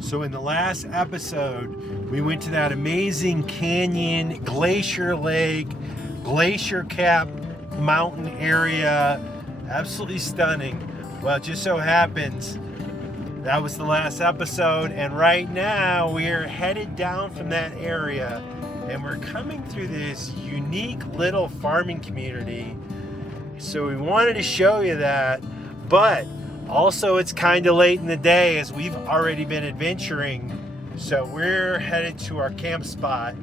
So in the last episode, we went to that amazing canyon, glacier lake, glacier cap mountain area. Absolutely stunning. Well, it just so happens that was the last episode, and right now we're headed down from that area and we're coming through this unique little farming community. So we wanted to show you that, but also it's kind of late in the day as we've already been adventuring. So we're headed to our camp spot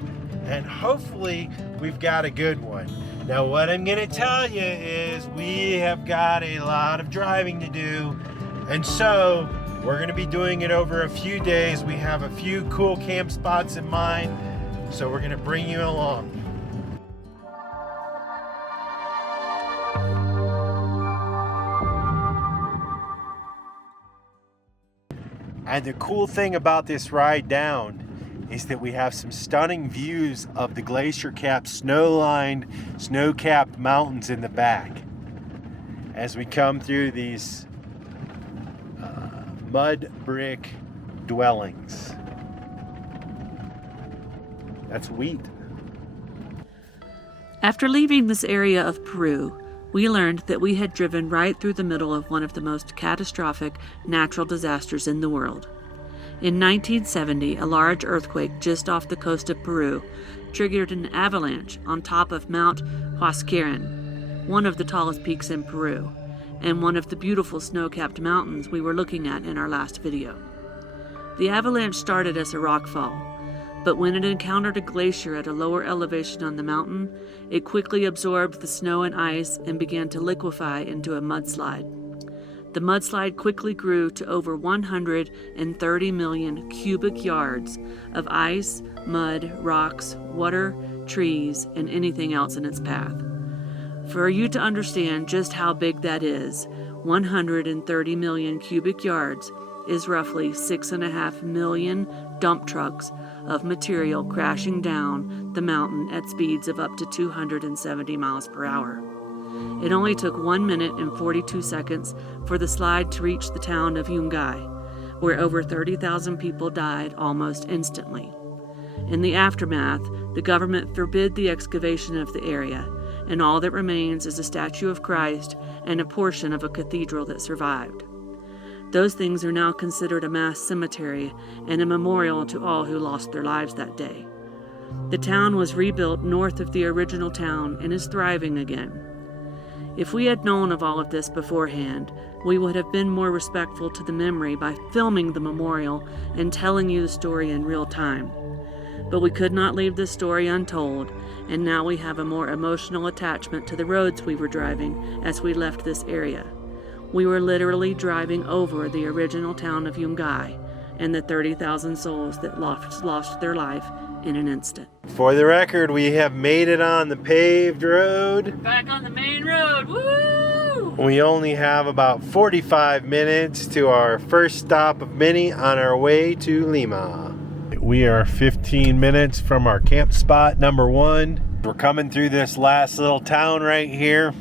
and hopefully we've got a good one. Now what I'm gonna tell you is we have got a lot of driving to do, and so we're gonna be doing it over a few days. We have a few cool camp spots in mind, so we're gonna bring you along. And the cool thing about this ride down is that we have some stunning views of the glacier capped, snow-lined, snow-capped mountains in the back as we come through these mud brick dwellings. That's wheat. After leaving this area of Peru, we learned that we had driven right through the middle of one of the most catastrophic natural disasters in the world. In 1970, a large earthquake just off the coast of Peru triggered an avalanche on top of Mount Huascarán, one of the tallest peaks in Peru, and one of the beautiful snow-capped mountains we were looking at in our last video. The avalanche started as a rockfall, but when it encountered a glacier at a lower elevation on the mountain, it quickly absorbed the snow and ice and began to liquefy into a mudslide. The mudslide quickly grew to over 130 million cubic yards of ice, mud, rocks, water, trees, and anything else in its path. For you to understand just how big that is, 130 million cubic yards is roughly 6.5 million dump trucks of material crashing down the mountain at speeds of up to 270 miles per hour. It only took 1 minute and 42 seconds for the slide to reach the town of Yungay, where over 30,000 people died almost instantly. In the aftermath, the government forbid the excavation of the area, and all that remains is a statue of Christ and a portion of a cathedral that survived. Those things are now considered a mass cemetery and a memorial to all who lost their lives that day. The town was rebuilt north of the original town and is thriving again. If we had known of all of this beforehand, we would have been more respectful to the memory by filming the memorial and telling you the story in real time. But we could not leave this story untold, and now we have a more emotional attachment to the roads we were driving as we left this area. We were literally driving over the original town of Yungay and the 30,000 souls that lost their life in an instant. For the record, we have made it on the paved road. Back on the main road, woo! We only have about 45 minutes to our first stop of many on our way to Lima. We are 15 minutes from our camp spot number 1. We're coming through this last little town right here.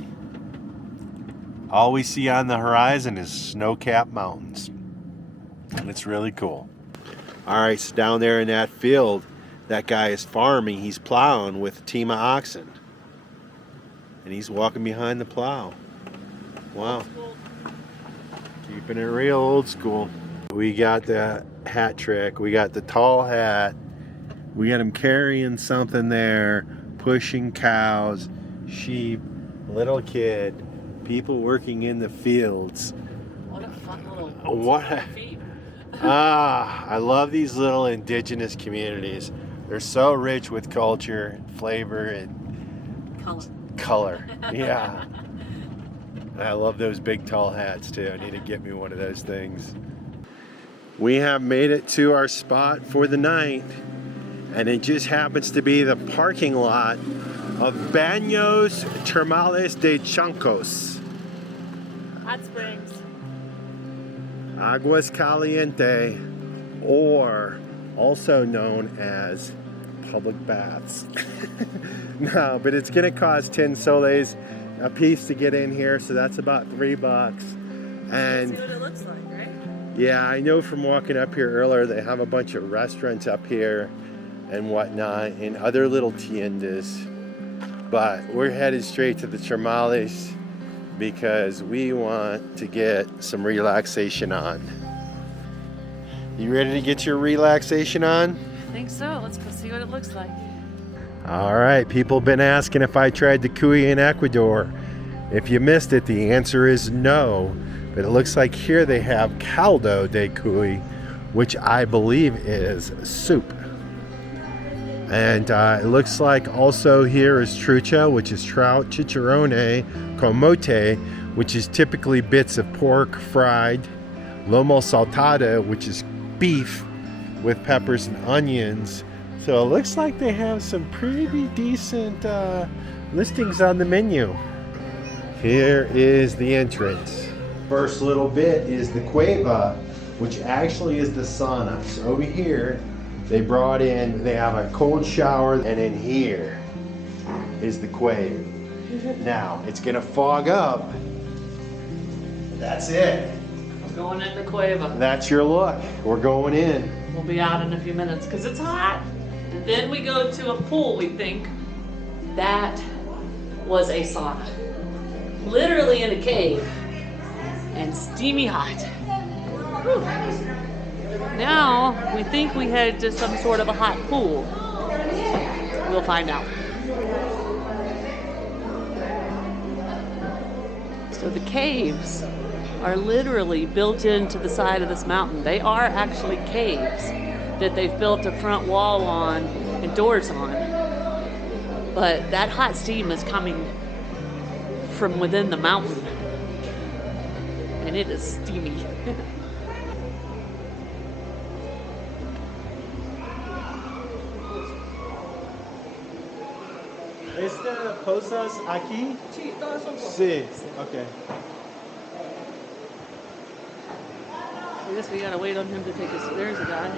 All we see on the horizon is snow-capped mountains. And it's really cool. All right, so down there in that field, that guy is farming. He's plowing with a team of oxen. And he's walking behind the plow. Wow. Keeping it real old school. We got the hat trick. We got the tall hat. We got him carrying something there, pushing cows, sheep, little kid, people working in the fields. What a fun little feat. I love these little indigenous communities. They're so rich with culture and flavor and color. Yeah. And I love those big tall hats too. I need to get me one of those things. We have made it to our spot for the night, and it just happens to be the parking lot of Baños Termales de Chancos. Hot springs. Aguas Caliente, or also known as public baths. No, but it's gonna cost 10 soles a piece to get in here, so that's about $3. And see what it looks like, right? Yeah, I know from walking up here earlier, they have a bunch of restaurants up here and whatnot, and other little tiendas. But we're headed straight to the termales because we want to get some relaxation on. You ready to get your relaxation on? I think so. Let's go see what it looks like. All right, people have been asking if I tried the cuy in Ecuador. If you missed it, the answer is no. But it looks like here they have caldo de cuy, which I believe is soup. And it looks like also here is trucha, which is trout, chicharrone, camote, which is typically bits of pork fried, lomo saltada, which is beef with peppers and onions. So it looks like they have some pretty decent listings on the menu. Here is the entrance. First little bit is the cueva, which actually is the sauna. So over here, they have a cold shower, and in here is the cueva. Now, it's gonna fog up. That's it. We're going in the cueva. That's your look. We're going in. We'll be out in a few minutes because it's hot. And then we go to a pool, we think. That was a sauna. Literally in a cave. And steamy hot. Whew. Now, we think we head to some sort of a hot pool. We'll find out. So the caves are literally built into the side of this mountain. They are actually caves that they've built a front wall on and doors on. But that hot steam is coming from within the mountain. And it is steamy. ¿Posas aquí? Sí, todas son cosas. Sí, okay. I guess we gotta wait on him to take us. There's a guy.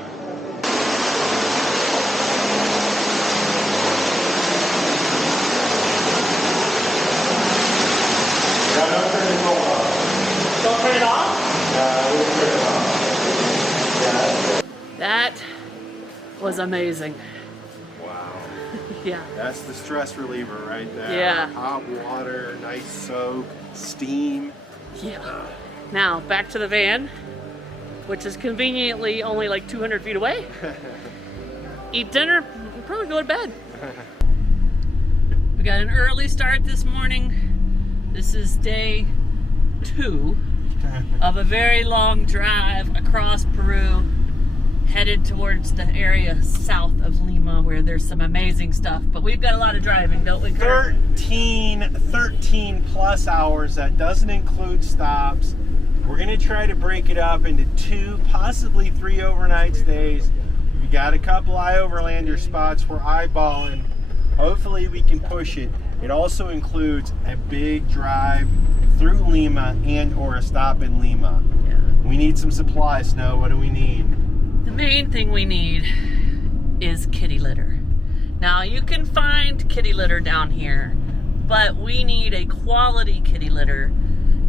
Yeah, don't turn it off. Don't turn it off? We'll turn it off. Yeah. That was amazing. Wow. Yeah. That's the stress reliever right there. Yeah. Hot water, nice soak, steam. Yeah. Now, back to the van, which is conveniently only like 200 feet away. Eat dinner, and probably go to bed. We got an early start this morning. This is day 2 of a very long drive across Peru, headed towards the area south of Lima where there's some amazing stuff. But we've got a lot of driving, don't we, Curt? 13 plus hours. That doesn't include stops. We're gonna try to break it up into 2, possibly 3 overnight stays. We got a couple overlander spots we're eyeballing. Hopefully we can push it. It also includes a big drive through Lima and or a stop in Lima. Yeah. We need some supplies. Snow, what do we need? The main thing we need is kitty litter. Now, you can find kitty litter down here, but we need a quality kitty litter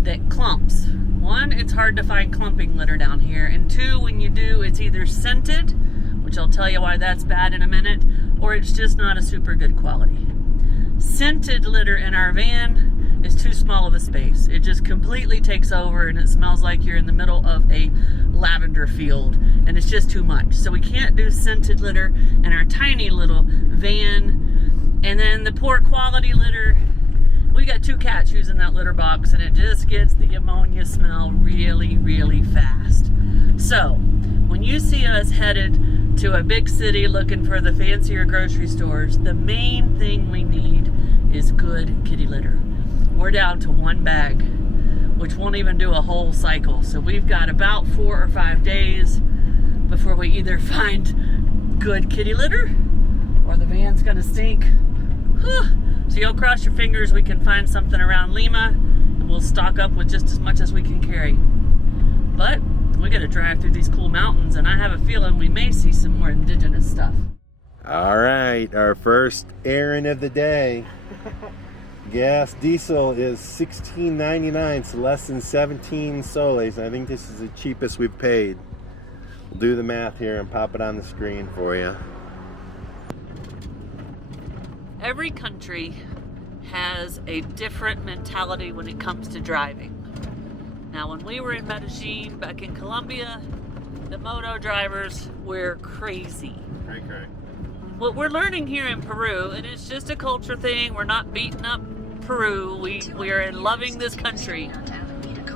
that clumps. 1, it's hard to find clumping litter down here, and 2, when you do, it's either scented, which I'll tell you why that's bad in a minute, or it's just not a super good quality. Scented litter in our van is too small of a space. It just completely takes over and it smells like you're in the middle of a lavender field, and it's just too much. So we can't do scented litter in our tiny little van. And then the poor quality litter, we got 2 cats using that litter box, and it just gets the ammonia smell really, really fast. So when you see us headed to a big city looking for the fancier grocery stores, the main thing we need is good kitty litter. We're down to 1 bag, which won't even do a whole cycle. So we've got about 4 or 5 days before we either find good kitty litter or the van's gonna stink. Whew. So you'll cross your fingers we can find something around Lima, and we'll stock up with just as much as we can carry. But we gotta drive through these cool mountains, and I have a feeling we may see some more indigenous stuff. All right, our first errand of the day. Gas diesel is $16.99, so less than 17 soles. I think this is the cheapest we've paid. We'll do the math here and pop it on the screen for you. Every country has a different mentality when it comes to driving. Now, when we were in Medellin back in Colombia, the moto drivers were crazy. Cray. What we're learning here in Peru, and it's just a culture thing, we're not beating up Peru, we are loving this country,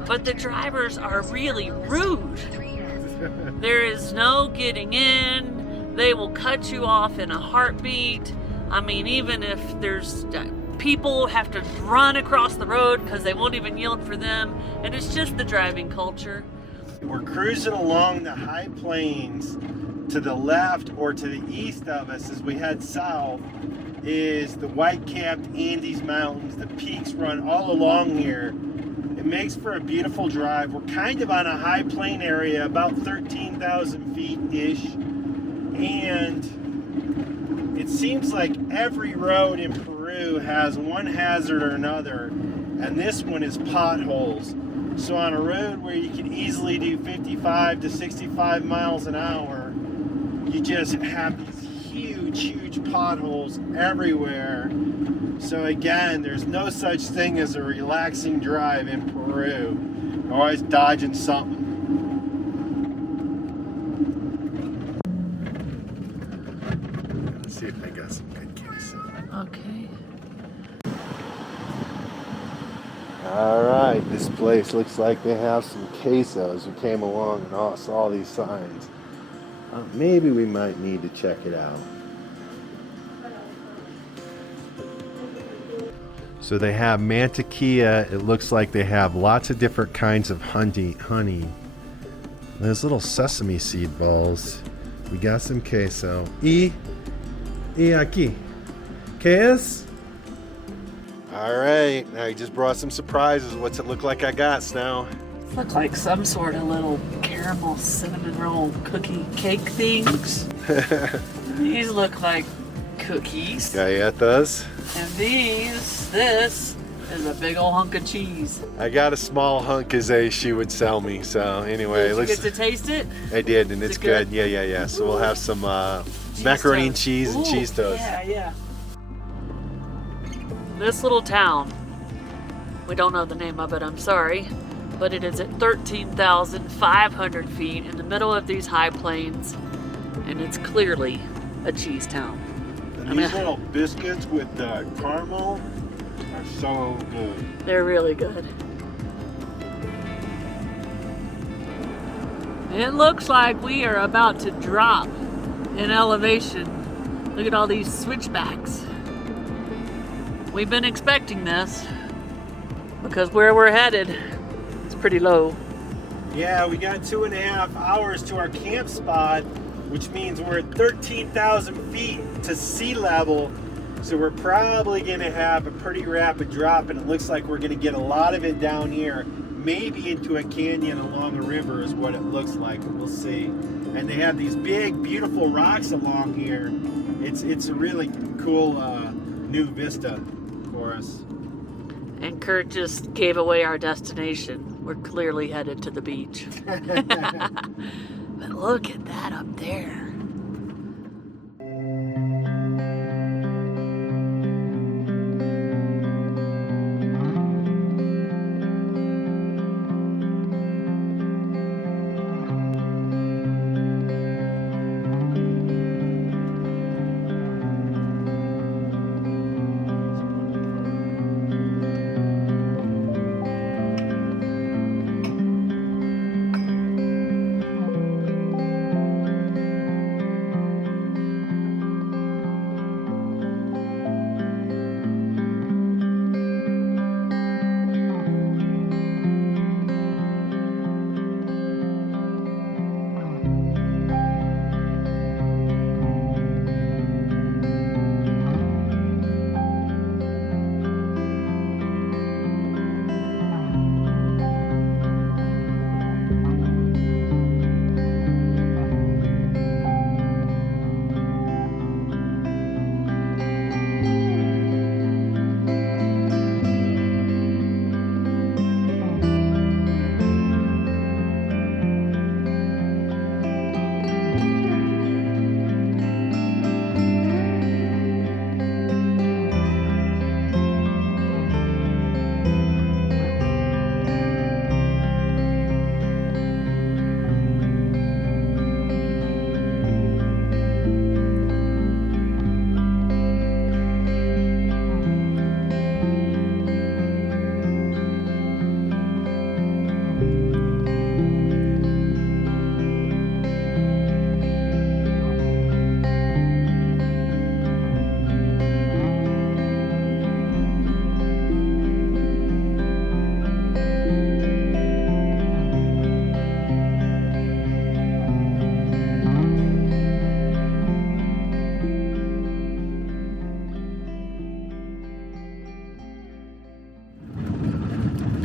but the drivers are really rude. There is no getting in. They will cut you off in a heartbeat. I mean, even if there's people have to run across the road because they won't even yield for them, and it's just the driving culture. We're cruising along the high plains. To the left or to the east of us as we head south is the white-capped Andes Mountains. The peaks run all along here. It makes for a beautiful drive. We're kind of on a high plain area, about 13,000 feet-ish. And it seems like every road in Peru has one hazard or another, and this one is potholes. So on a road where you can easily do 55 to 65 miles an hour, you just have these huge potholes everywhere. So again, there's no such thing as a relaxing drive in Peru. You're always dodging something. Let's see if they got some good queso. Okay. All right, this place looks like they have some quesos. We came along and saw these signs. Maybe we might need to check it out. So they have mantequilla. It looks like they have lots of different kinds of honey. There's little sesame seed balls. We got some queso. Y aquí. ¿Qué es? All right, now you just brought some surprises. What's it look like I got, Snow? Look like some sort of little caramel cinnamon roll cookie cake things. These look like cookies. Galletas. And this is a big old hunk of cheese. I got a small hunk as she would sell me. So anyway, Did you get to taste it? I did, and it's good. Yeah. So we'll have some macaroni and cheese and cheese toast. Yeah. This little town, we don't know the name of it, I'm sorry, but it is at 13,500 feet in the middle of these high plains, and it's clearly a cheese town. And these little biscuits with caramel are so good. They're really good. It looks like we are about to drop in elevation. Look at all these switchbacks. We've been expecting this because where we're headed, it's pretty low. Yeah, we got 2.5 hours to our camp spot, which means we're at 13,000 feet to sea level. So we're probably gonna have a pretty rapid drop, and it looks like we're gonna get a lot of it down here, maybe into a canyon along a river is what it looks like. We'll see. And they have these big, beautiful rocks along here. It's a really cool new vista for us. And Curt just gave away our destination. We're clearly headed to the beach. But look at that up there.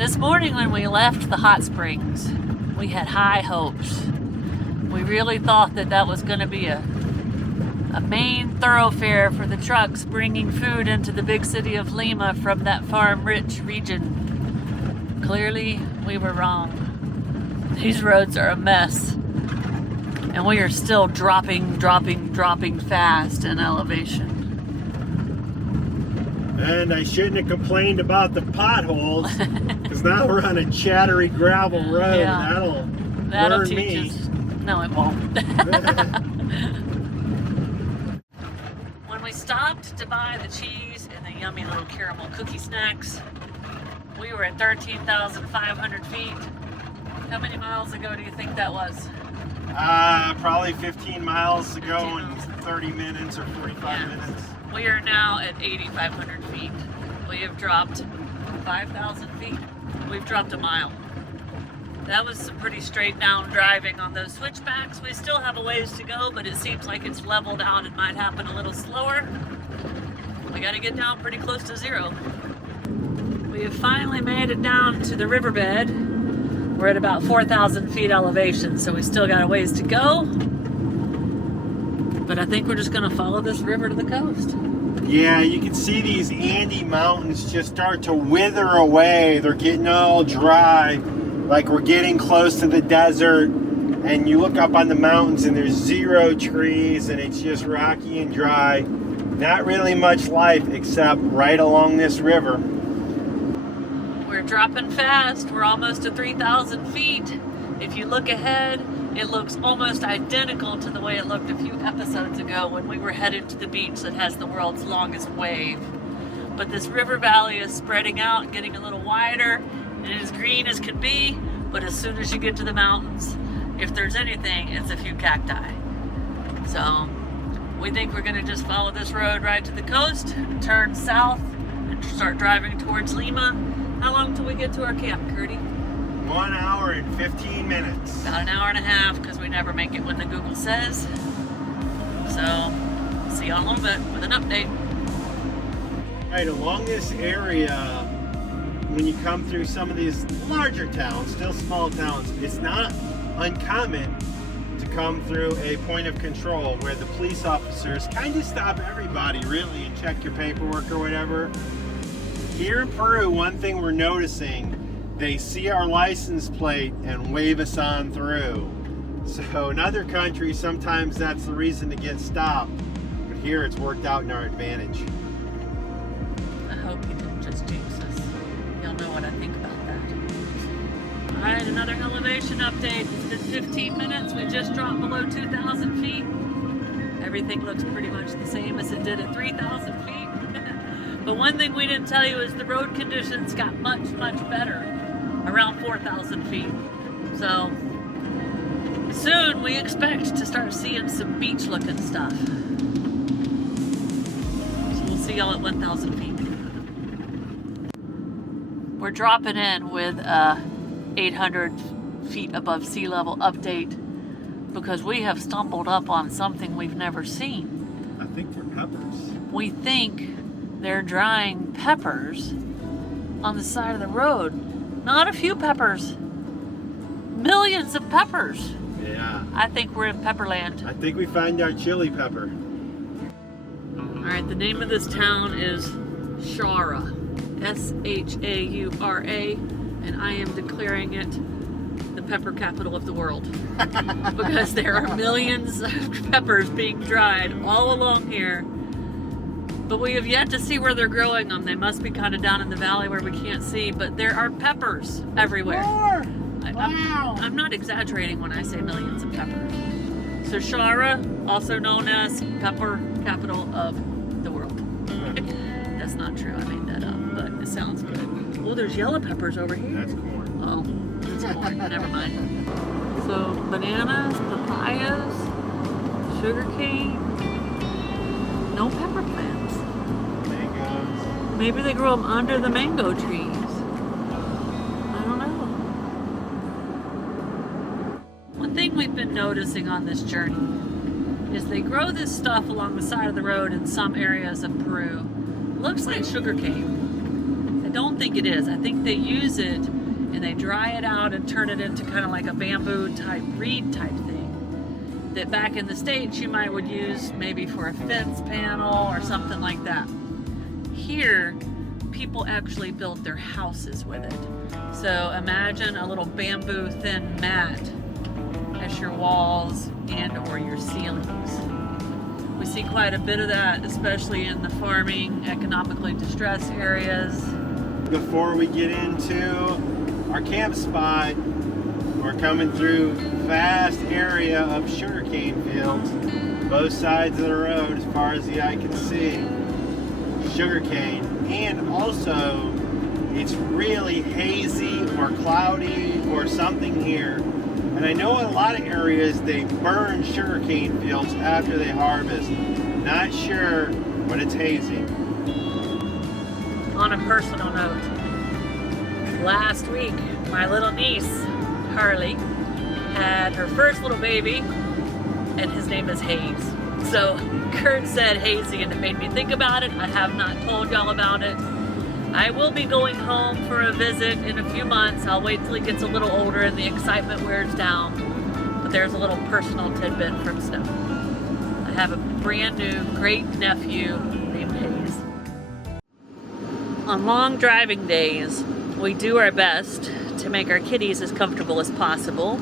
This morning when we left the hot springs, we had high hopes. We really thought that that was going to be a main thoroughfare for the trucks bringing food into the big city of Lima from that farm-rich region. Clearly, we were wrong. These roads are a mess, and we are still dropping fast in elevation. And I shouldn't have complained about the potholes, because now we're on a chattery gravel road, Yeah. and That'll burn teach me. us. No, it won't. When we stopped to buy the cheese and the yummy little caramel cookie snacks, we were at 13,500 feet. How many miles ago do you think that was? Probably 15 miles to go 15 in miles. 30 minutes or 45 minutes. We are now at 8,500 feet. We have dropped 5,000 feet. We've dropped a mile. That was some pretty straight down driving on those switchbacks. We still have a ways to go, but it seems like it's leveled out. It might happen a little slower. We got to get down pretty close to zero. We have finally made it down to the riverbed. We're at about 4,000 feet elevation, so we still got a ways to go. But I think we're just going to follow this river to the coast. Yeah, you can see these Andes mountains just start to wither away. They're getting all dry, like we're getting close to the desert. And you look up on the mountains and there's zero trees and it's just rocky and dry. Not really much life except right along this river. We're dropping fast. We're almost to 3,000 feet. If you look ahead, it looks almost identical to the way it looked a few episodes ago when we were headed to the beach that has the world's longest wave. But this river valley is spreading out and getting a little wider, and it is green as can be, but as soon as you get to the mountains, if there's anything, it's a few cacti. So we think we're gonna just follow this road right to the coast, turn south, and start driving towards Lima. How long till we get to our camp, Curdy? 1 hour and 15 minutes. About an hour and a half, because we never make it when the Google says. So, see you in a little bit with an update. Right, along this area, when you come through some of these larger towns, still small towns, it's not uncommon to come through a point of control where the police officers kind of stop everybody really and check your paperwork or whatever. Here in Peru, one thing we're noticing, they see our license plate and wave us on through. So in other countries, sometimes that's the reason to get stopped. But here it's worked out in our advantage. I hope you didn't just jinx us. You'll know what I think about that. Alright, another elevation update. It's been 15 minutes. We just dropped below 2,000 feet. Everything looks pretty much the same as it did at 3,000 feet. But one thing we didn't tell you is the road conditions got much better around 4,000 feet. So soon we expect to start seeing some beach looking stuff. So we'll see y'all at 1,000 feet. We're dropping in with a 800 feet above sea level update because we have stumbled up on something we've never seen. I think they're peppers. We think they're drying peppers on the side of the road. Not a few peppers. Millions of peppers. Yeah. I think we're in Pepperland. I think we find our chili pepper. Alright, the name of this town is Shara. S-H-A-U-R-A. And I am declaring it the pepper capital of the world. Because there are millions of peppers being dried all along here. But we have yet to see where they're growing them. They must be kind of down in the valley where we can't see, but there are peppers everywhere. More! I'm not exaggerating when I say millions of peppers. So Shara, also known as pepper capital of the world. That's not true, I made that up, but it sounds good. Oh, there's yellow peppers over here. That's corn. Oh, that's corn, never mind. So bananas, papayas, sugarcane, no pepper plants. Mangoes. Maybe they grow them under the mango trees. I don't know. One thing we've been noticing on this journey is they grow this stuff along the side of the road in some areas of Peru. Looks like sugarcane. I don't think it is. I think they use it and they dry it out and turn it into kind of like a bamboo type reed type thing that back in the States you might would use maybe for a fence panel or something like that. Here, people actually build their houses with it. So imagine a little bamboo thin mat as your walls and or your ceilings. We see quite a bit of that, especially in the farming, economically distressed areas. Before we get into our camp spot, we're coming through vast area of sugarcane fields, both sides of the road as far as the eye can see. Sugarcane, and also it's really hazy or cloudy or something here. And I know in a lot of areas they burn sugarcane fields after they harvest. Not sure, but it's hazy. On a personal note, last week my little niece Harley had her first little baby, and his name is Hayes. So Curt said hazy, and it made me think about it. I have not told y'all about it. I will be going home for a visit in a few months. I'll wait till he gets a little older and the excitement wears down. But there's a little personal tidbit from Snow. I have a brand new great nephew named Hayes. On long driving days, we do our best to make our kitties as comfortable as possible.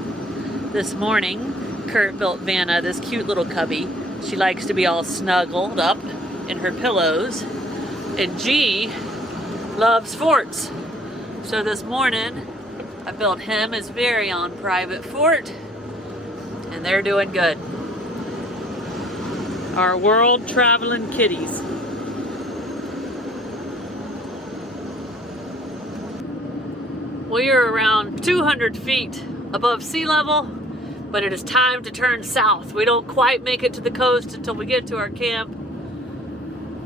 This morning, Curt built Vanna this cute little cubby. She likes to be all snuggled up in her pillows. And G loves forts. So this morning, I built him his very own private fort. And they're doing good. Our world traveling kitties. We are around 200 feet above sea level, but it is time to turn south. We don't quite make it to the coast until we get to our camp.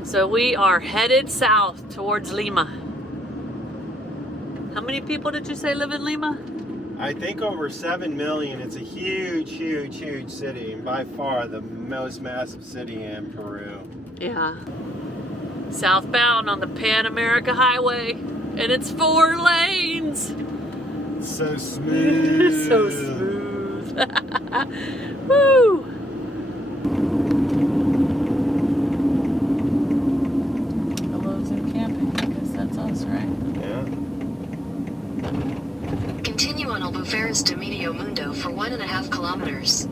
So we are headed south towards Lima. How many people did you say live in Lima? I think over 7 million. It's a huge, huge, huge city, and by far the most massive city in Peru. Yeah. Southbound on the Pan America Highway, and it's 4 lanes. It's so smooth. So smooth. Woo! Hello's in camping. I guess that's us, right? Yeah. Continue on Albuferas de Medio Mundo for 1.5 kilometers.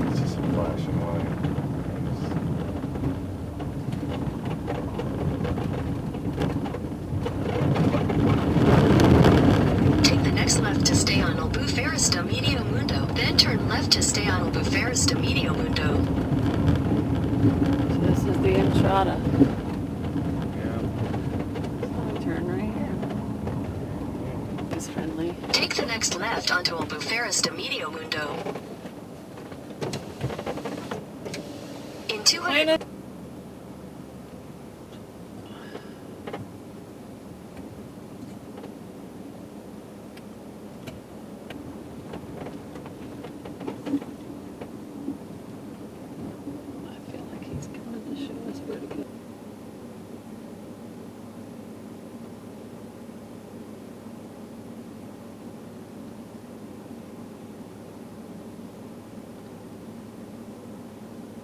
It's just a flashing light. Take the next left to stay on Albuferas de Medio Mundo, then turn left to stay on Albuferas de Medio Mundo. So this is the entrada. Yeah. So I turn right here. It's friendly. Take the next left onto Albuferas de Medio Mundo. In 200... I feel like he's coming to show us where to go.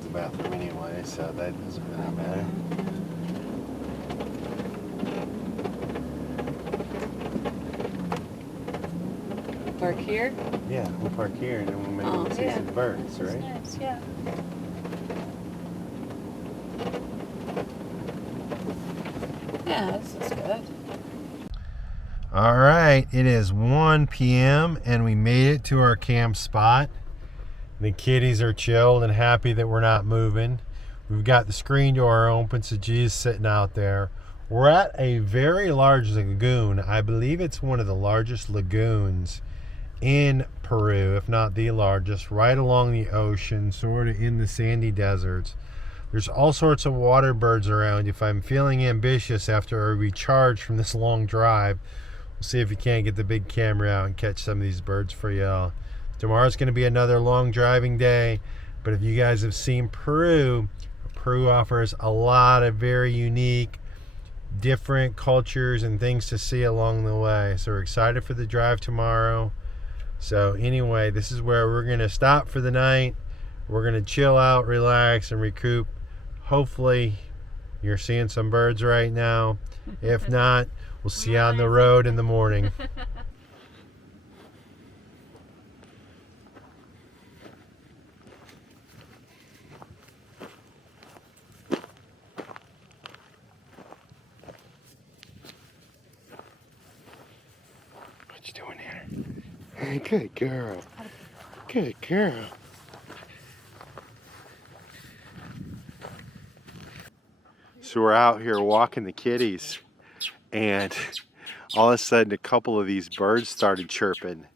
The bathroom anyway, so that doesn't really matter. Park here? Yeah, we'll park here and then we'll maybe see some birds, right? Nice, yeah. Yeah, this is good. All right, it is 1 p.m. and we made it to our camp spot. The kitties are chilled and happy that we're not moving. We've got the screen door open, so G's sitting out there. We're at a very large lagoon. I believe it's one of the largest lagoons in Peru, if not the largest, right along the ocean, sort of in the sandy deserts. There's all sorts of water birds around. If I'm feeling ambitious after a recharge from this long drive, we'll see if we can't get the big camera out and catch some of these birds for y'all. Tomorrow's going to be another long driving day, but if you guys have seen Peru, Peru offers a lot of very unique, different cultures and things to see along the way. So we're excited for the drive tomorrow. So anyway, this is where we're going to stop for the night. We're going to chill out, relax, and recoup. Hopefully you're seeing some birds right now. If not, we'll see you on the road in the morning. What you doing here? Good girl. Good girl. So we're out here walking the kitties, and all of a sudden a couple of these birds started chirping,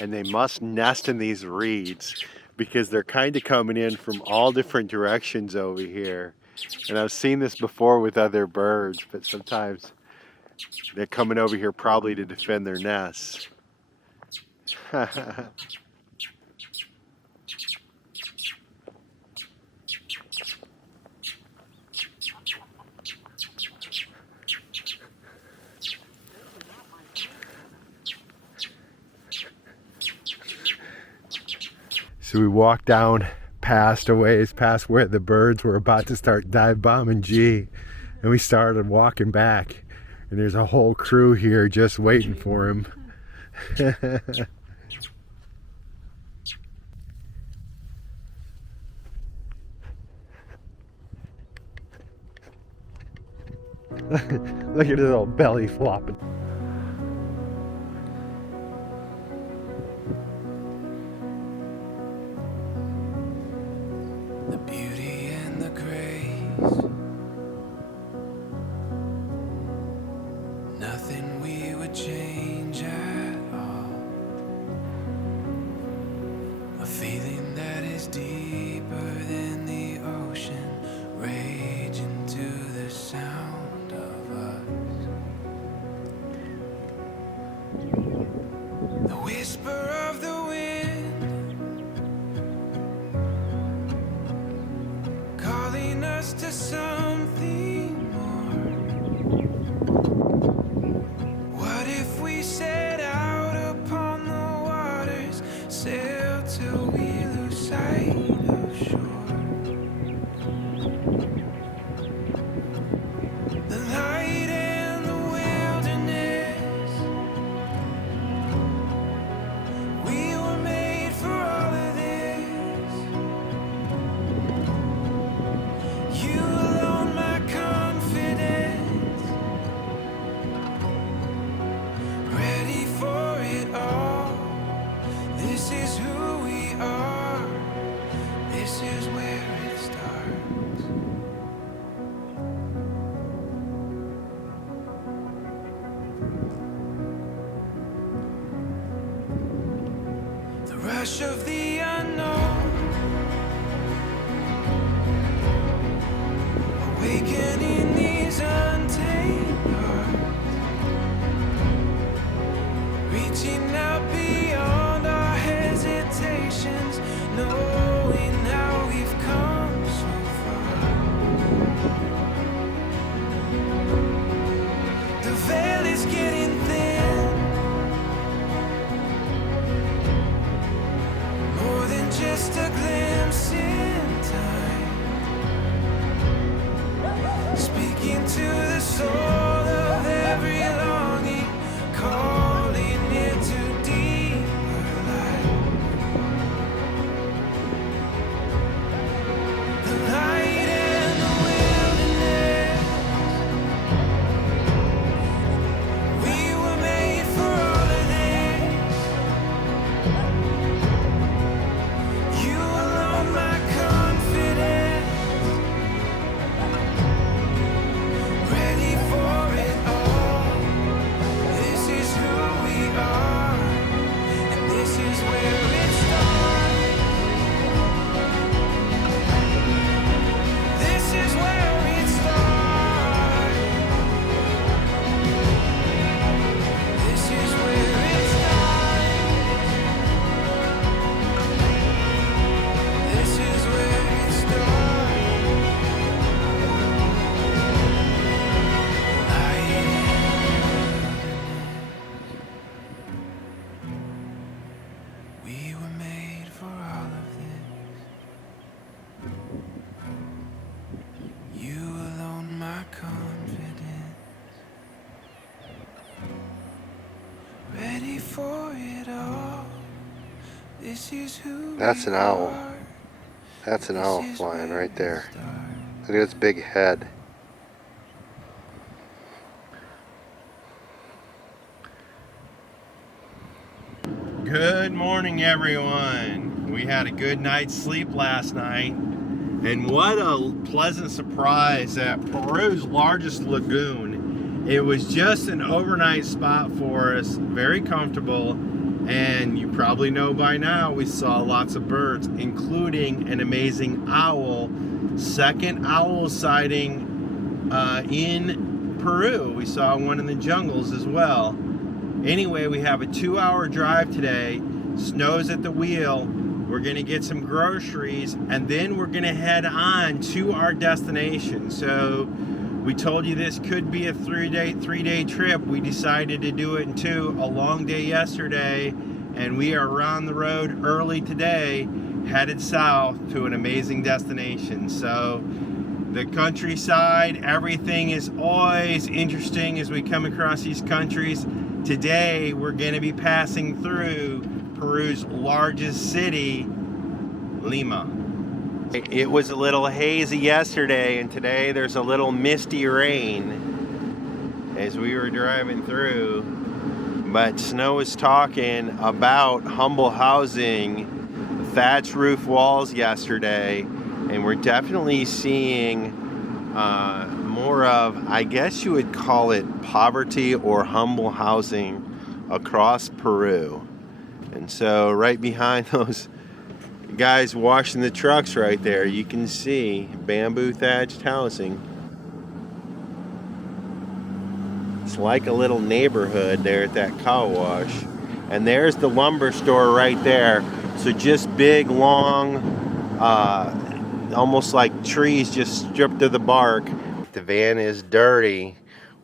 and they must nest in these reeds because they're kind of coming in from all different directions over here. And I've seen this before with other birds, but sometimes they're coming over here probably to defend their nests. So we walked down past where the birds were about to start dive bombing G, and we started walking back, and there's a whole crew here just waiting for him. Look at his little belly flopping. The beauty and the grace, nothing we would change at all. A feeling that is deeper than the ocean, raging to the sound of us. The whisper of the to something more. What if we set out upon the waters, sail till we lose sight of shore? The light and the wilderness, we were made for all of this. You alone, my confidence, ready for it all. This is who we are. This is where it starts. The rush of the unknown, awakening these untamed hearts, reaching out beyond our hesitations, knowing how we've come so far. The veil is getting thin, more than just a glimpse in time. Speaking to the soul of every longing, calling it to deeper light. for it all. This is who That's an we owl. are. That's an This owl is flying where right we there. start. Look at its big head. Good morning, everyone. We had a good night's sleep last night, and what a pleasant surprise at Peru's largest lagoon. It was just an overnight spot for us, very comfortable, and you probably know by now we saw lots of birds, including an amazing owl. Second owl sighting in Peru. We saw one in the jungles as well. Anyway, we have a 2-hour drive today. Snow's at the wheel. We're gonna get some groceries, and then we're gonna head on to our destination. So we told you this could be a three-day trip. We decided to do it in two. A long day yesterday, and we are on the road early today, headed south to an amazing destination. So the countryside, everything is always interesting as we come across these countries. Today, we're going to be passing through Peru's largest city, Lima. It was a little hazy yesterday, and today there's a little misty rain as we were driving through. But Snow is talking about humble housing, thatch roof walls yesterday, and we're definitely seeing more of, I guess you would call it poverty or humble housing across Peru. And so right behind those guys washing the trucks right there, you can see bamboo thatched housing. It's like a little neighborhood there at that car wash. And there's the lumber store right there. So just big, long, almost like trees just stripped of the bark. The van is dirty.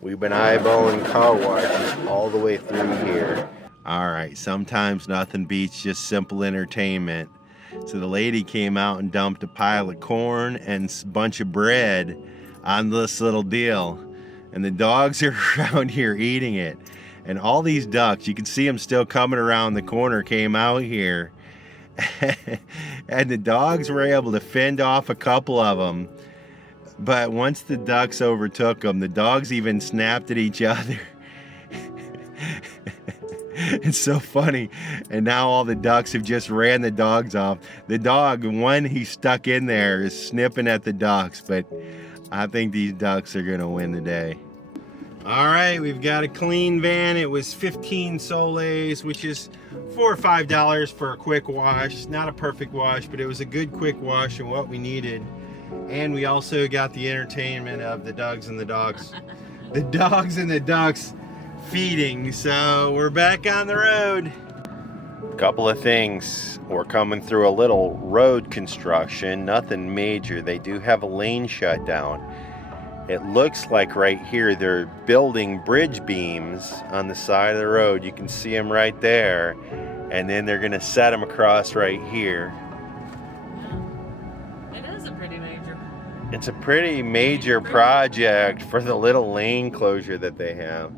We've been eyeballing car washes all the way through here. All right, sometimes nothing beats just simple entertainment. So the lady came out and dumped a pile of corn and a bunch of bread on this little deal. And the dogs are around here eating it. And all these ducks, you can see them still coming around the corner, came out here. And the dogs were able to fend off a couple of them. But once the ducks overtook them, the dogs even snapped at each other. It's so funny. And now all the ducks have just ran the dogs off. The dog, one he stuck in there, is snipping at the ducks. But I think these ducks are going to win the day. All right, we've got a clean van. It was 15 soles, which is $4 or $5 for a quick wash. Not a perfect wash, but it was a good quick wash and what we needed. And we also got the entertainment of the dogs and the dogs. The dogs and the ducks feeding. So we're back on the road. Couple of things. We're coming through a little road construction, nothing major. They do have a lane shut down. It looks like right here they're building bridge beams on the side of the road. You can see them right there. And then they're going to set them across right here. It is a pretty major. It's a pretty major project for the little lane closure that they have.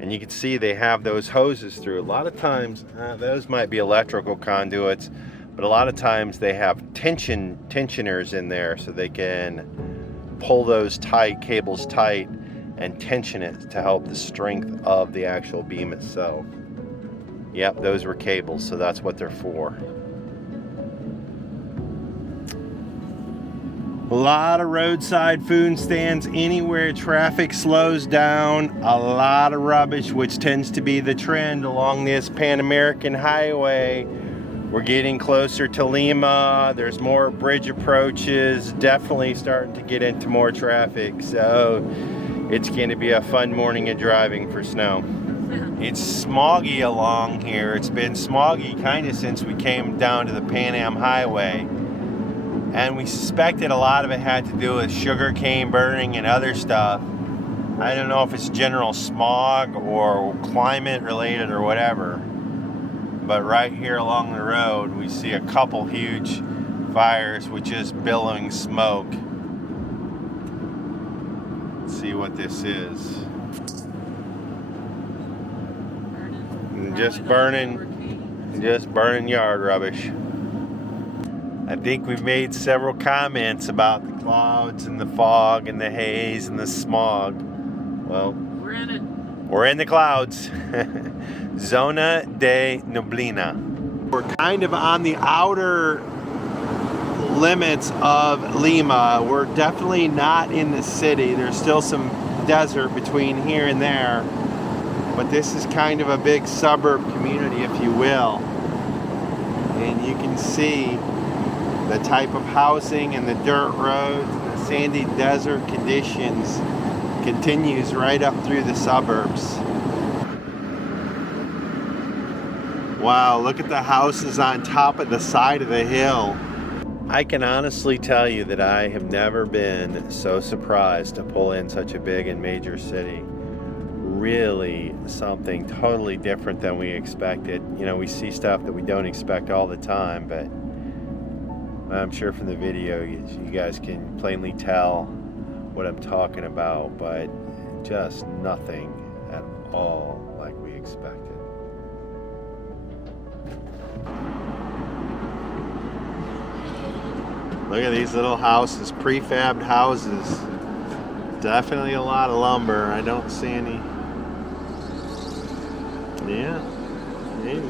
And you can see they have those hoses through. A lot of times, those might be electrical conduits, but a lot of times they have tensioners in there so they can pull those cables tight and tension it to help the strength of the actual beam itself. Yep, those were cables, so that's what they're for. A lot of roadside food stands anywhere traffic slows down. A lot of rubbish, which tends to be the trend along this Pan American Highway. We're getting closer to Lima. There's more bridge approaches. Definitely starting to get into more traffic. So it's going to be a fun morning of driving for Snow. It's smoggy along here. It's been smoggy kind of since we came down to the Pan Am Highway. And we suspected a lot of it had to do with sugar cane burning and other stuff. I don't know if it's general smog or climate related or whatever. But right here along the road, we see a couple huge fires with just billowing smoke. Let's see what this is. And just burning yard rubbish. I think we've made several comments about the clouds and the fog and the haze and the smog. Well, We're in it. we're in the clouds. Zona de Neblina. We're kind of on the outer limits of Lima. We're definitely not in the city. There's still some desert between here and there. But this is kind of a big suburb community, if you will. And you can see the type of housing and the dirt roads and the sandy desert conditions continues right up through the suburbs. Wow, look at the houses on top of the side of the hill. I can honestly tell you that I have never been so surprised to pull in such a big and major city. Really something totally different than we expected. You know, we see stuff that we don't expect all the time, but I'm sure from the video you guys can plainly tell what I'm talking about, but just nothing at all like we expected. Look at these little houses, prefabbed houses. Definitely a lot of lumber. I don't see any. Yeah, maybe.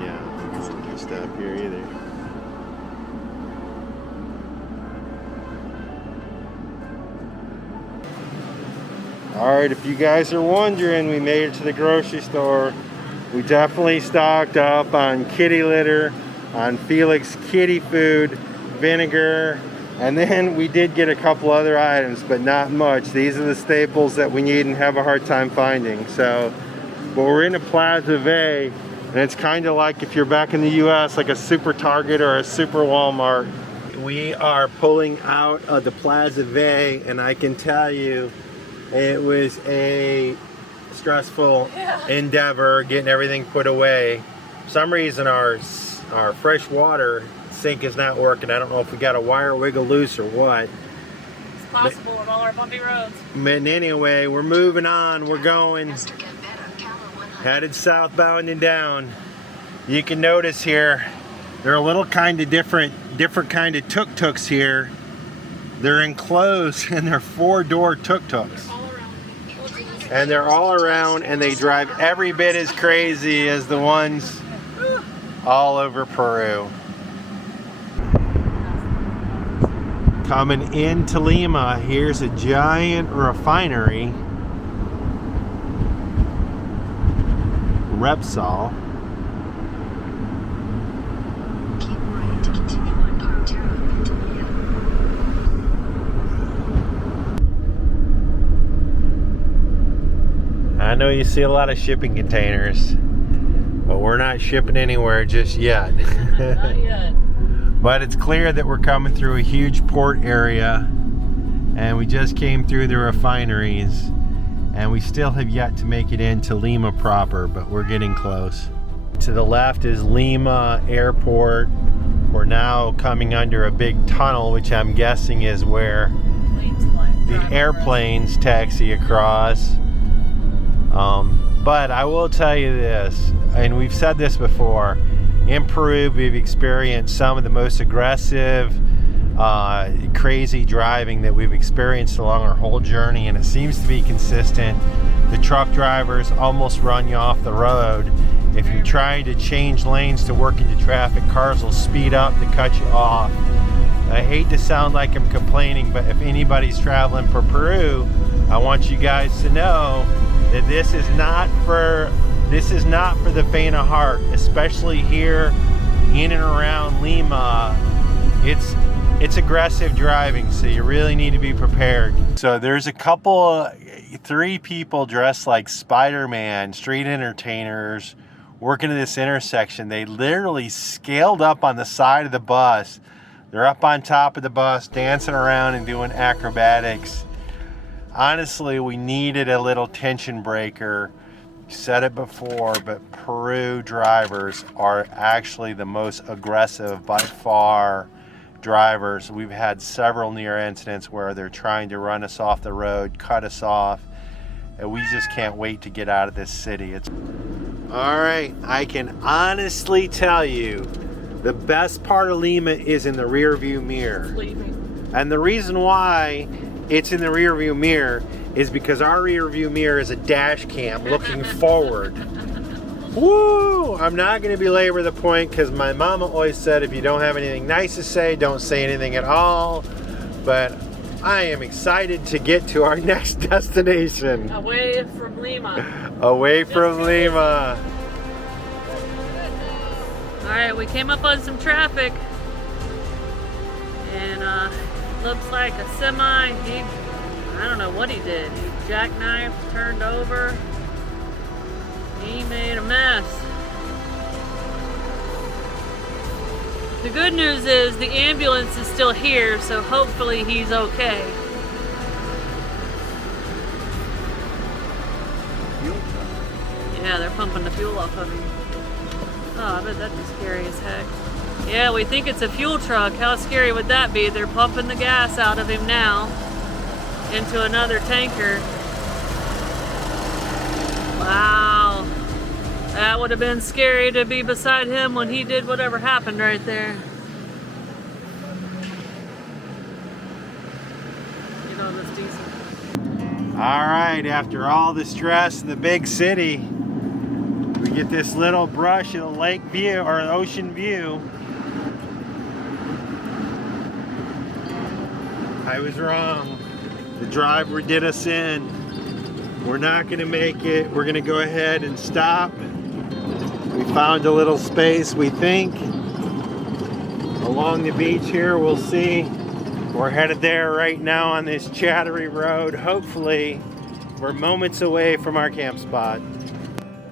Yeah, just up here either. Alright, if you guys are wondering, we made it to the grocery store. We definitely stocked up on kitty litter, on Felix kitty food, vinegar, and then we did get a couple other items, but not much. These are the staples that we need and have a hard time finding. So, but we're in a Plaza Ve, and it's kind of like if you're back in the US, like a super Target or a super Walmart. We are pulling out of the Plaza Ve, and I can tell you, it was a stressful endeavor getting everything put away. For some reason our fresh water sink is not working. I don't know if we got a wire wiggle loose or what. It's possible with all our bumpy roads. But anyway, we're moving on. We're going headed southbound and down. You can notice here they're a little kind of different kind of tuk-tuks here. They're enclosed and they're 4-door tuk-tuks. And they're all around, and they drive every bit as crazy as the ones all over Peru. Coming into Lima, here's a giant refinery. Repsol. Keep right to continue on Carretera Vitoria. I know you see a lot of shipping containers, but we're not shipping anywhere just yet. Not yet. But it's clear that we're coming through a huge port area, and we just came through the refineries, and we still have yet to make it into Lima proper, but we're getting close. To the left is Lima Airport. We're now coming under a big tunnel, which I'm guessing is where the airplanes taxi across. But I will tell you this, and we've said this before, in Peru we've experienced some of the most aggressive, crazy driving that we've experienced along our whole journey, and it seems to be consistent. The truck drivers almost run you off the road. If you're trying to change lanes to work into traffic, cars will speed up to cut you off. I hate to sound like I'm complaining, but if anybody's traveling for Peru, I want you guys to know that this is not for the faint of heart, especially here in and around Lima. It's aggressive driving, so you really need to be prepared. So there's three people dressed like Spider-Man, street entertainers, working at this intersection. They literally scaled up on the side of the bus. They're up on top of the bus, dancing around and doing acrobatics. Honestly, we needed a little tension breaker. Said it before, but Peru drivers are actually the most aggressive by far drivers. We've had several near incidents where they're trying to run us off the road, cut us off, and we just can't wait to get out of this city. All right, I can honestly tell you the best part of Lima is in the rear view mirror. And the reason why it's in the rear view mirror is because our rear view mirror is a dash cam looking forward. Woo! I'm not going to belabor the point because my mama always said if you don't have anything nice to say, don't say anything at all. But I am excited to get to our next destination. Away from Lima. Away from Lima. Alright, we came up on some traffic. And looks like a semi. I don't know what he did. He jackknifed, turned over. He made a mess. The good news is the ambulance is still here, so hopefully he's okay. Yeah, they're pumping the fuel off of him. Oh, I bet that'd be scary as heck. Yeah, we think it's a fuel truck. How scary would that be? They're pumping the gas out of him now into another tanker. Wow. That would have been scary to be beside him when he did whatever happened right there. You know, that's decent. All right, after all the stress in the big city, we get this little brush of the lake view or ocean view. I was wrong. The driver did us in. We're not gonna make it. We're gonna go ahead and stop. We found a little space, we think, along the beach here. We'll see. We're headed there right now on this chattery road. Hopefully, we're moments away from our camp spot.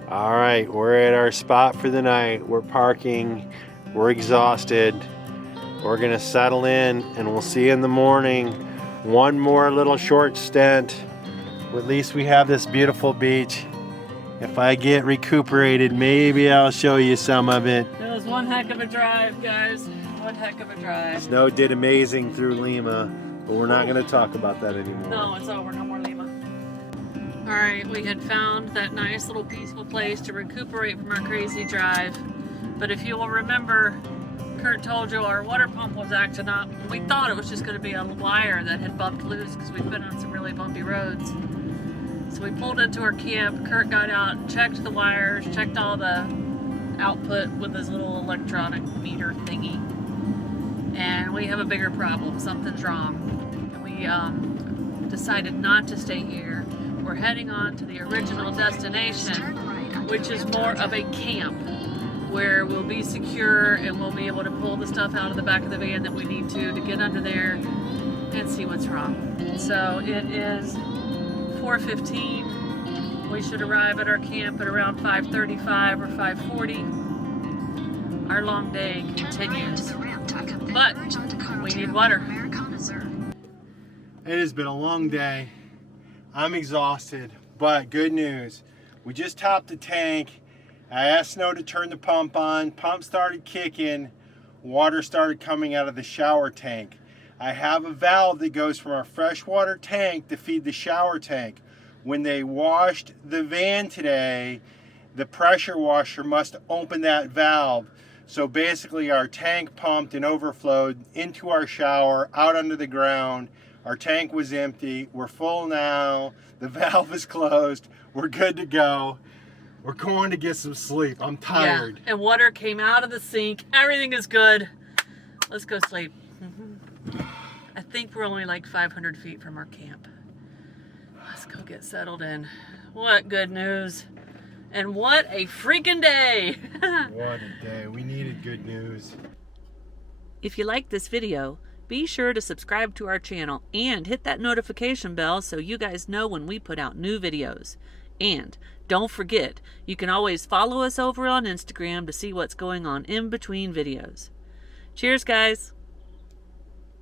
All right, we're at our spot for the night. We're parking. We're exhausted. We're gonna settle in and we'll see you in the morning. One more little short stint. At least we have this beautiful beach. If I get recuperated, maybe I'll show you some of it. It was one heck of a drive, guys. One heck of a drive. Snow did amazing through Lima, but we're not going to talk about that anymore. No, it's over. No more Lima. All right, we had found that nice little peaceful place to recuperate from our crazy drive. But if you will remember, Curt told you our water pump was acting up. We thought it was just going to be a wire that had bumped loose because we've been on some really bumpy roads. So we pulled into our camp. Curt got out and checked the wires, checked all the output with his little electronic meter thingy. And we have a bigger problem. Something's wrong. And we decided not to stay here. We're heading on to the original destination, which is more of a camp where we'll be secure and we'll be able to pull the stuff out of the back of the van that we need to get under there and see what's wrong. So it is 4:15. We should arrive at our camp at around 5:35 or 5:40. Our long day continues, but we need water. It has been a long day. I'm exhausted, but good news. We just topped the tank. I asked Snow to turn the pump on. Pump started kicking. Water started coming out of the shower tank. I have a valve that goes from our freshwater tank to feed the shower tank. When they washed the van today, the pressure washer must open that valve. So basically our tank pumped and overflowed into our shower, out under the ground. Our tank was empty. We're full now. The valve is closed. We're good to go. We're going to get some sleep. I'm tired. Yeah, and water came out of the sink. Everything is good. Let's go sleep. I think we're only like 500 feet from our camp. Let's go get settled in. What good news. And what a freaking day. What a day. We needed good news. If you like this video, be sure to subscribe to our channel and hit that notification bell so you guys know when we put out new videos. And don't forget, you can always follow us over on Instagram to see what's going on in between videos. Cheers, guys.